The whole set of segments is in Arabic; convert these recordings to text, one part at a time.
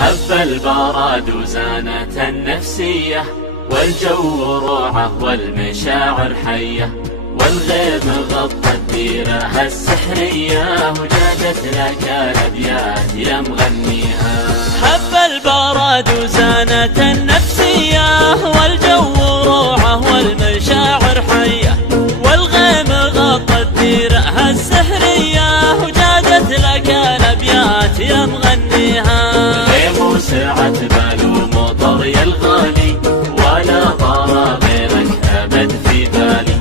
هب البراد وزانت النفسية، والجو روعة والمشاعر حية، والغيم غطى الديرة السحرية، وجادت لك الأبيات يا مغنيها. هب البراد وزانت النفسية، والجو روعة والمشاعر حية، والغيم غطى الديرة السحرية، وجادت لك الأبيات يا مغنيها. غيم وسعت بال ومطر يا الغالي، ولا طار غيرك أبد في بالي،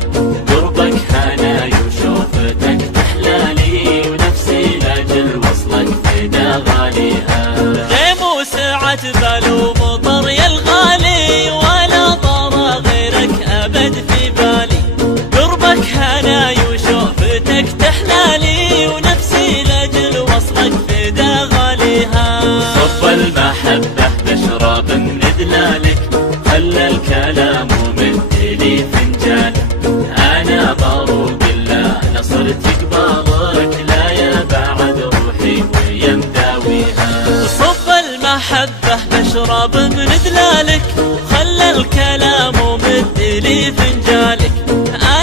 قربك هناي وشوفتك تحلالي، ونفسي لاجل وصلك فدا غاليها. غيم وسعت بال ومطر يا الغالي، ولا طار غيرك أبد في بالي، قربك هناي وشوفتك تحلالي، ونفسي لاجل وصلك فدا غاليها. صب المحبة بشرب من دلالك، خلى الكلام ومدلي فنجالك، أنا بروق الله نصرت قبالك، لا يا بعد روحي ويا مداويها. صب المحبة بشرب من دلالك، خلى الكلام ومدلي فنجالك،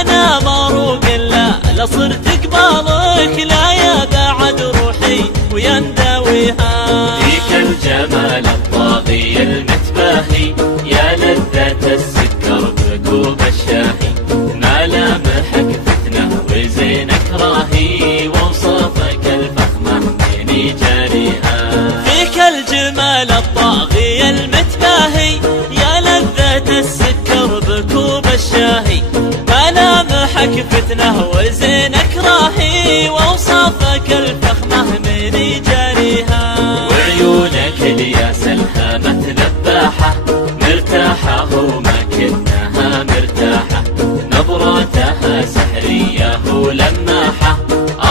أنا بروق الله لصرت قبالك، لا يا بعد روحي ويا مداويها. فيك الجمال الطاغي المتباهي، يا لذة السكر بكوب الشاهي، ملامحك فتنة وزينك راهي، ووصفك الفخمة مني جاريها. فيك الجمال الطاغي المتباهي، يا لذة السكر بكوب الشاهي، ملامحك فتنة وزينك راهي، ووصفك الفخمة مني جاريها. وعيونك الياس الهامة ذباحة، مرتاحة ومكنها مرتاحة، نظرتها سحرية ولماحة،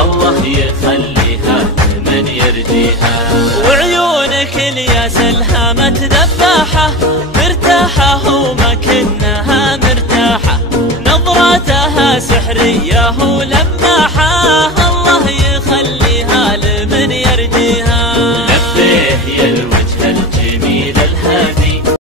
الله يخليها من يرجيها. وعيونك الياس الهامة ذباحة، مرتاحة ومكنها مرتاحة، نظرتها سحرية ولماحة،